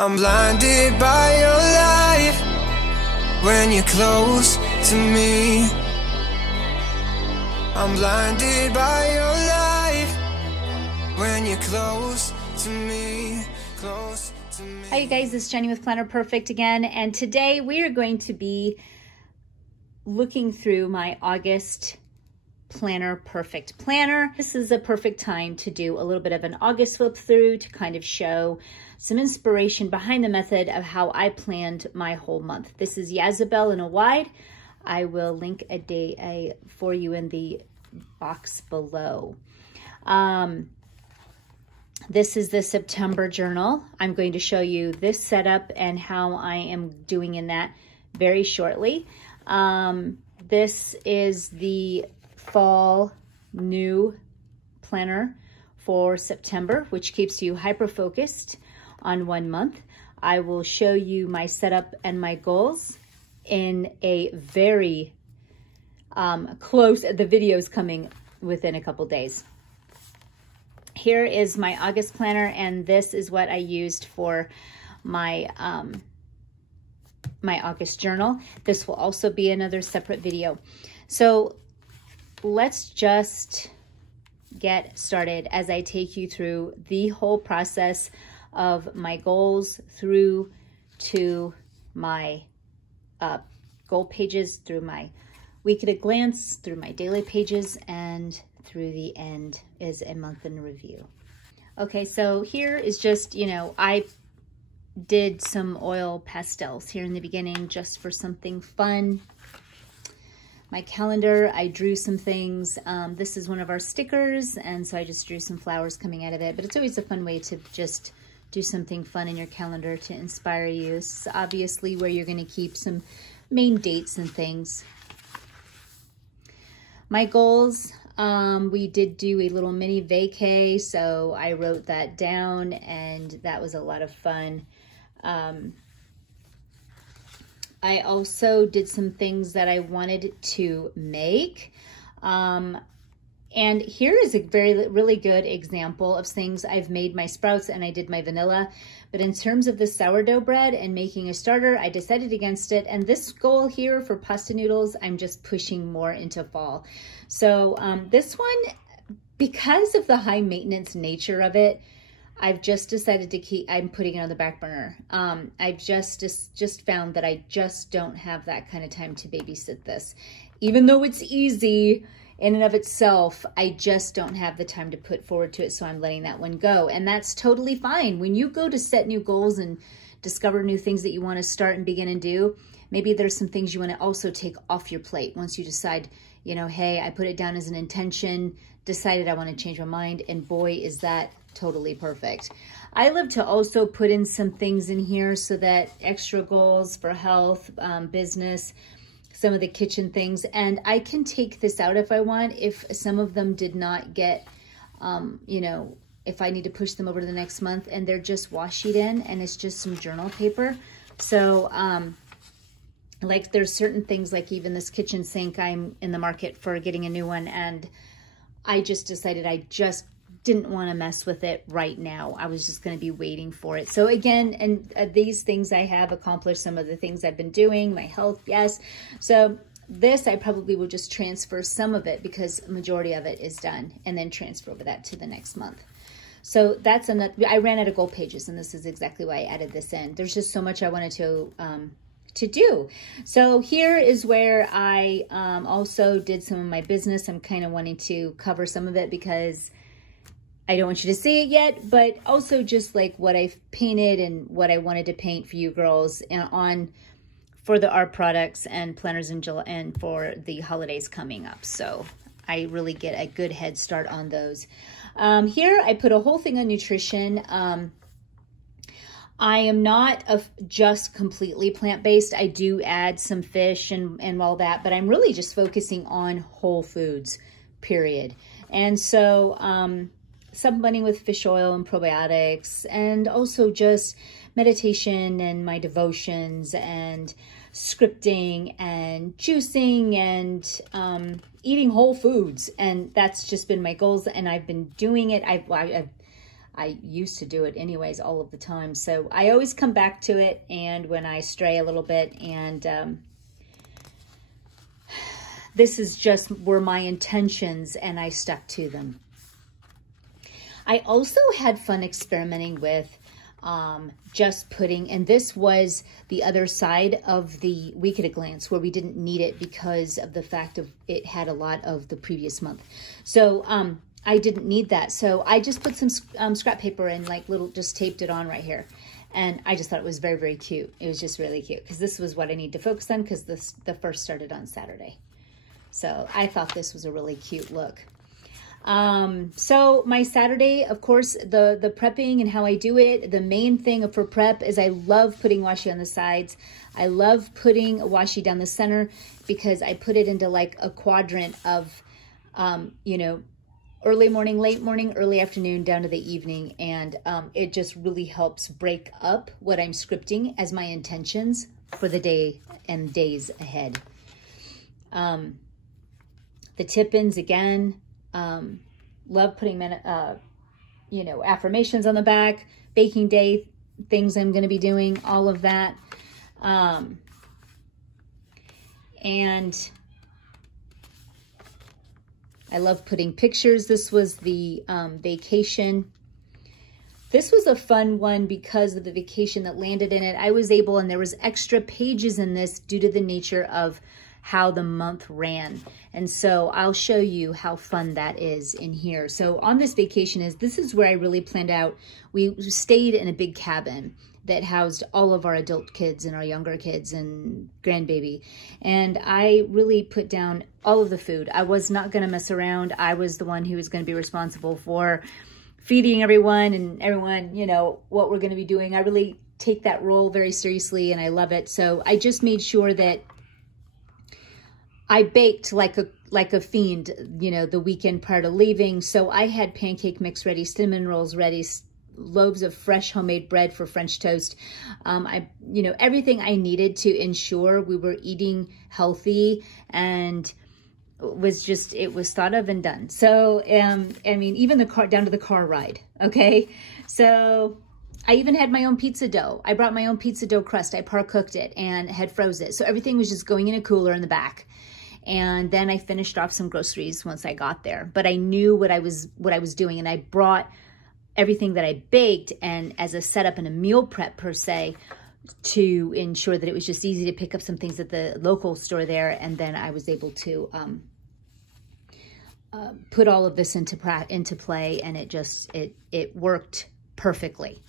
I'm blinded by your light when you're close to me. I'm blinded by your light when you're close to me, close to me. Hi you guys, it's Jenny with Planner Perfect again, and today we are going to be looking through my August Planner Perfect planner. This is a perfect time to do a little bit of an August flip through to kind of show some inspiration behind the method of how I planned my whole month. This is Yazabel in a wide. I will link a day for you in the box below. This is the September journal. I'm going to show you this setup and how I am doing in that very shortly. This is the fall new planner for September, which keeps you hyper-focused on 1 month. I will show you my setup and my goals in a very close, the video's coming within a couple days. Here is my August planner, and this is what I used for my my August journal. This will also be another separate video. So let's just get started as I take you through the whole process of my goals through to my goal pages, through my week at a glance, through my daily pages, and through the end is a month in review. Okay, so here is just, you know, I did some oil pastels here in the beginning just for something fun. My calendar, I drew some things. This is one of our stickers, and so I just drew some flowers coming out of it, but it's always a fun way to just do something fun in your calendar to inspire you. This is obviously where you're gonna keep some main dates and things. My goals, we did do a little mini vacay, so I wrote that down, and that was a lot of fun. I also did some things that I wanted to make. And here is a really good example of things I've made. My sprouts and I did my vanilla. But in terms of the sourdough bread and making a starter, I decided against it. And this goal here for pasta noodles, I'm just pushing more into fall. So this one, because of the high maintenance nature of it, I've just decided to keep, I'm putting it on the back burner. I've just found that I just don't have that kind of time to babysit this. Even though it's easy in and of itself, I just don't have the time to put forward to it, so I'm letting that one go. And that's totally fine. When you go to set new goals and discover new things that you want to start and begin and do, maybe there's some things you want to also take off your plate once you decide, you know, hey, I put it down as an intention, decided I want to change my mind, and boy, is that totally perfect. I love to also put in some things in here so that extra goals for health, business, some of the kitchen things, and I can take this out if I want, if some of them did not get, you know, if I need to push them over to the next month, and they're just washi in, and it's just some journal paper. So, like there's certain things, like even this kitchen sink, I'm in the market for getting a new one, and I just decided I just didn't want to mess with it right now. I was just going to be waiting for it. So again, and these things I have accomplished some of the things I've been doing, my health, yes. So this, I probably will just transfer some of it because majority of it is done, and then transfer over that to the next month. So that's another, I ran out of goal pages, and this is exactly why I added this in. There's just so much I wanted to do. So here is where I also did some of my business. I'm kind of wanting to cover some of it because I don't want you to see it yet, but also just like what I've painted and what I wanted to paint for you girls on for the art products and planners in July and for the holidays coming up. So I really get a good head start on those. Here I put a whole thing on nutrition. I am not just completely plant-based. I do add some fish and all that, but I'm really just focusing on whole foods, period. And so supplementing with fish oil and probiotics, and also just meditation and my devotions and scripting and juicing and eating whole foods. And that's just been my goals, and I've been doing it. I used to do it anyways all of the time. So I always come back to it, and when I stray a little bit, and this is just were my intentions, and I stuck to them. I also had fun experimenting with just putting, and this was the other side of the week at a glance, where we didn't need it because of the fact of it had a lot of the previous month. So I didn't need that. So I just put some scrap paper and like just taped it on right here. And I just thought it was very, very cute. It was just really cute because this was what I need to focus on, because the first started on Saturday. So I thought this was a really cute look. So my Saturday, of course, the prepping and how I do it, the main thing for prep is I love putting washi on the sides. I love putting a washi down the center because I put it into like a quadrant of, you know, early morning, late morning, early afternoon, down to the evening. And it just really helps break up what I'm scripting as my intentions for the day and days ahead. The tip-ins again. Love putting, you know, affirmations on the back, baking day, things I'm going to be doing, all of that. And I love putting pictures. This was the vacation. This was a fun one because of the vacation that landed in it. I was able, and there was extra pages in this due to the nature of how the month ran. And so I'll show you how fun that is in here. So on this vacation this is where I really planned out. We stayed in a big cabin that housed all of our adult kids and our younger kids and grandbaby. And I really put down all of the food. I was not going to mess around. I was the one who was going to be responsible for feeding everyone and everyone, you know, what we're going to be doing. I really take that role very seriously, and I love it. So I just made sure that I baked like a fiend, you know, the weekend prior to leaving. So I had pancake mix ready, cinnamon rolls ready, loaves of fresh homemade bread for French toast. You know, everything I needed to ensure we were eating healthy, and it was thought of and done. So, I mean, even the car, down to the car ride. Okay. So I even had my own pizza dough. I brought my own pizza dough crust. I par cooked it and had froze it. So everything was just going in a cooler in the back. And then I finished off some groceries once I got there. But I knew what I was doing, and I brought everything that I baked and as a setup and a meal prep per se, to ensure that it was just easy to pick up some things at the local store there. And then I was able to put all of this into play, and it worked perfectly.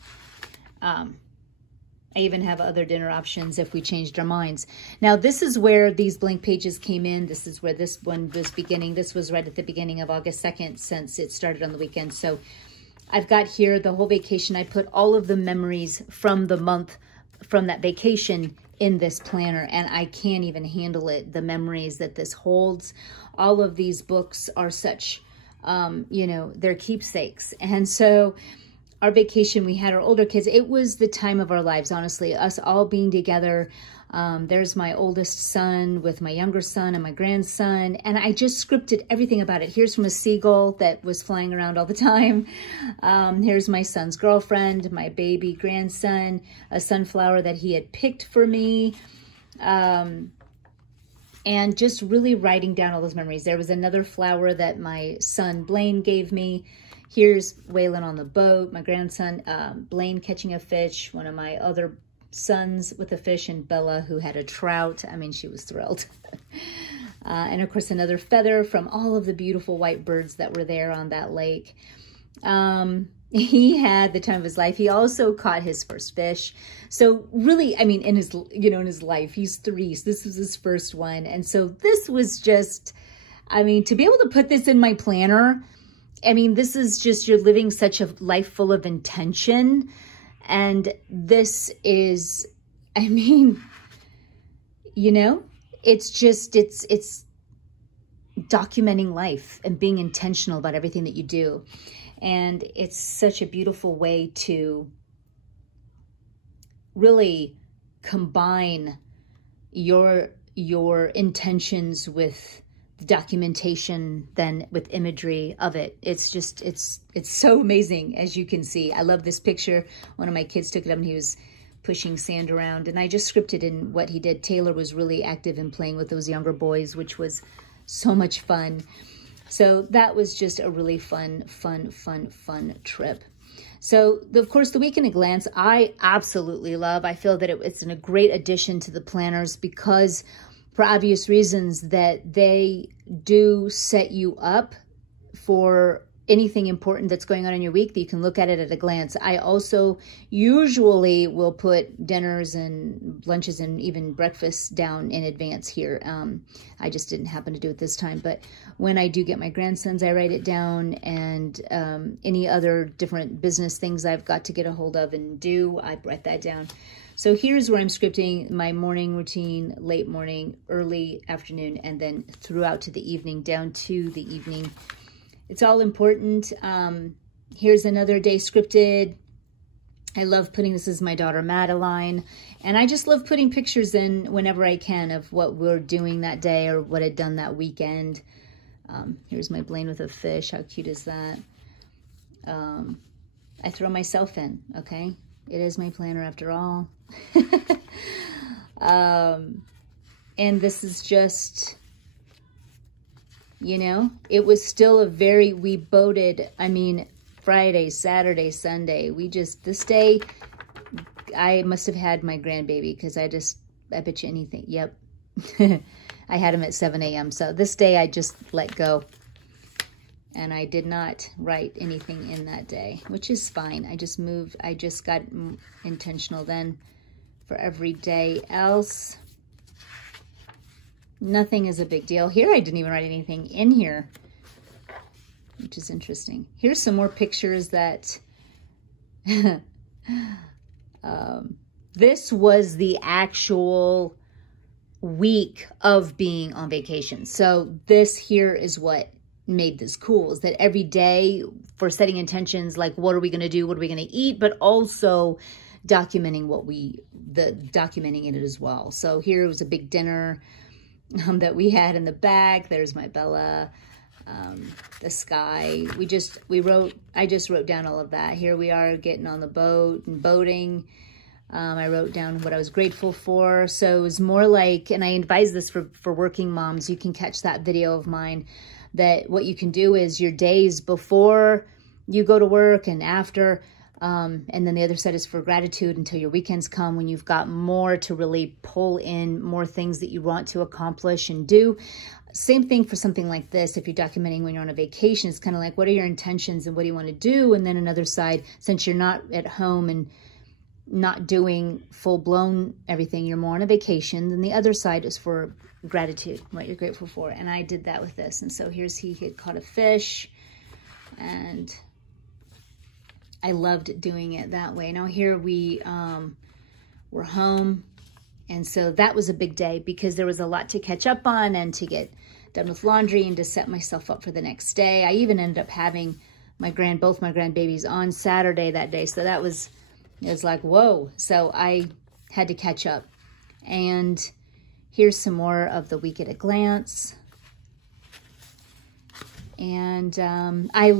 I even have other dinner options if we changed our minds. Now, this is where these blank pages came in. This is where this one was beginning. This was right at the beginning of August 2nd, since it started on the weekend. So I've got here the whole vacation. I put all of the memories from the month, from that vacation, in this planner, and I can't even handle it. The memories that this holds. All of these books are such, you know, they're keepsakes. And so our vacation, we had our older kids. It was the time of our lives, honestly, us all being together. There's my oldest son with my younger son and my grandson, and I just scripted everything about it. Here's from a seagull that was flying around all the time. Here's my son's girlfriend, my baby grandson, a sunflower that he had picked for me, and just really writing down all those memories. There was another flower that my son Blaine gave me. Here's Waylon on the boat, my grandson, Blaine catching a fish, one of my other sons with a fish, and Bella, who had a trout. I mean, she was thrilled. And of course, another feather from all of the beautiful white birds that were there on that lake. He had the time of his life. He also caught his first fish. So really, I mean, in his life, he's 3. So this was his first one. And so this was just, I mean, to be able to put this in my planner, I mean, this is just, you're living such a life full of intention. And this is, I mean, you know, it's just, it's documenting life and being intentional about everything that you do. And it's such a beautiful way to really combine your intentions with documentation then with imagery of it. It's just, it's so amazing, as you can see. I love this picture. One of my kids took it up and he was pushing sand around, and I just scripted in what he did. Taylor was really active in playing with those younger boys, which was so much fun. So that was just a really fun trip. So, of course, the Week in a Glance, I absolutely love. I feel that it's a great addition to the planners because, for obvious reasons, that they do set you up for anything important that's going on in your week that you can look at it at a glance. I also usually will put dinners and lunches and even breakfasts down in advance here. I just didn't happen to do it this time, but when I do get my grandsons, I write it down, and any other different business things I've got to get a hold of and do, I write that down. So here's where I'm scripting my morning routine, late morning, early afternoon, and then throughout to the evening, down to the evening. It's all important. Here's another day scripted. I love putting, this is my daughter Madeline, and I just love putting pictures in whenever I can of what we're doing that day or what I'd done that weekend. Here's my Blaine with a fish. How cute is that? I throw myself in, okay? It is my planner after all. And this is just, you know, it was still a very, we boated, I mean, Friday, Saturday, Sunday. This day, I must have had my grandbaby because I bet you anything. Yep. I had him at 7 a.m. So this day I just let go. And I did not write anything in that day, which is fine. I just moved. I just got intentional then for every day else. Nothing is a big deal. Here I didn't even write anything in here, which is interesting. Here's some more pictures that this was the actual week of being on vacation. So this here is what made this cool, is that every day for setting intentions, like what are we going to do? What are we going to eat? But also documenting documenting it as well. So here was a big dinner that we had in the back. There's my Bella, the sky. I just wrote down all of that. Here we are getting on the boat and boating. I wrote down what I was grateful for. So it was more like, and I advise this for working moms, you can catch that video of mine, that what you can do is your days before you go to work and after, and then the other side is for gratitude until your weekends come, when you've got more to really pull in, more things that you want to accomplish and do. Same thing for something like this. If you're documenting when you're on a vacation, it's kind of like, what are your intentions and what do you want to do? And then another side, since you're not at home and not doing full-blown everything, you're more on a vacation, then the other side is for gratitude, what you're grateful for. And I did that with this. And so here's he had caught a fish, and I loved doing it that way. Now here we were home, and so that was a big day because there was a lot to catch up on and to get done with laundry and to set myself up for the next day. I even ended up having both my grandbabies on Saturday that day, so it was like, whoa. So I had to catch up. And here's some more of the week at a glance. And I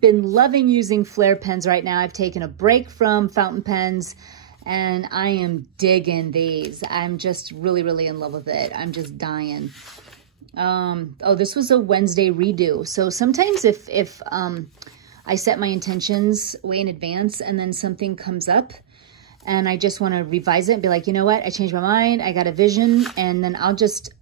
been loving using Flair pens right now. I've taken a break from fountain pens, and I am digging these. I'm just really, really in love with it. I'm just dying. Oh, this was a Wednesday redo. So sometimes if I set my intentions way in advance and then something comes up and I just want to revise it and be like, you know what? I changed my mind. I got a vision, and then I'll just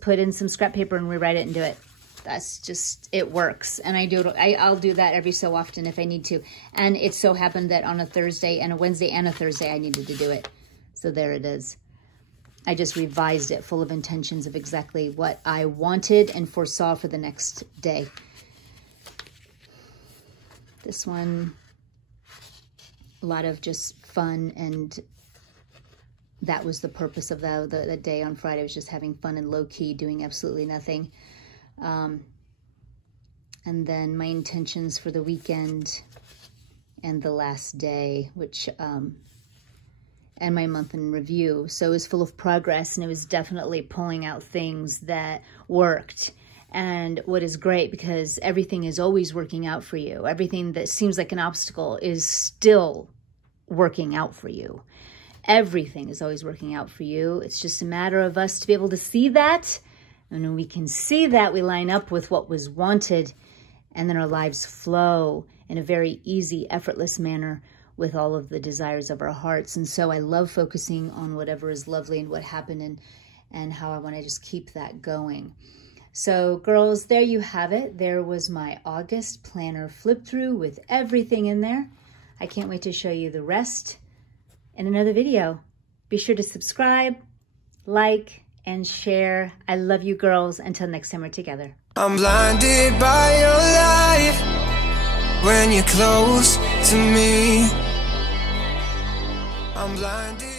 put in some scrap paper and rewrite it and do it. That's just, it works. And I'll do that every so often if I need to. And it so happened that on a Thursday and a Wednesday and a Thursday, I needed to do it. So there it is. I just revised it full of intentions of exactly what I wanted and foresaw for the next day. This one, a lot of just fun, and that was the purpose of the day on Friday, was just having fun and low-key, doing absolutely nothing. And then my intentions for the weekend and the last day, which, and my month in review. So it was full of progress, and it was definitely pulling out things that worked And what is great, because everything is always working out for you. Everything that seems like an obstacle is still working out for you. Everything is always working out for you. It's just a matter of us to be able to see that. And when we can see that, we line up with what was wanted, and then our lives flow in a very easy, effortless manner with all of the desires of our hearts. And so I love focusing on whatever is lovely and what happened, and how I want to just keep that going. So girls, there you have it. There was my August planner flip through with everything in there. I can't wait to show you the rest in another video. Be sure to subscribe, like, and share. I love you girls. Until next time we're together. I'm blinded by your light when you're close to me. I'm blinded.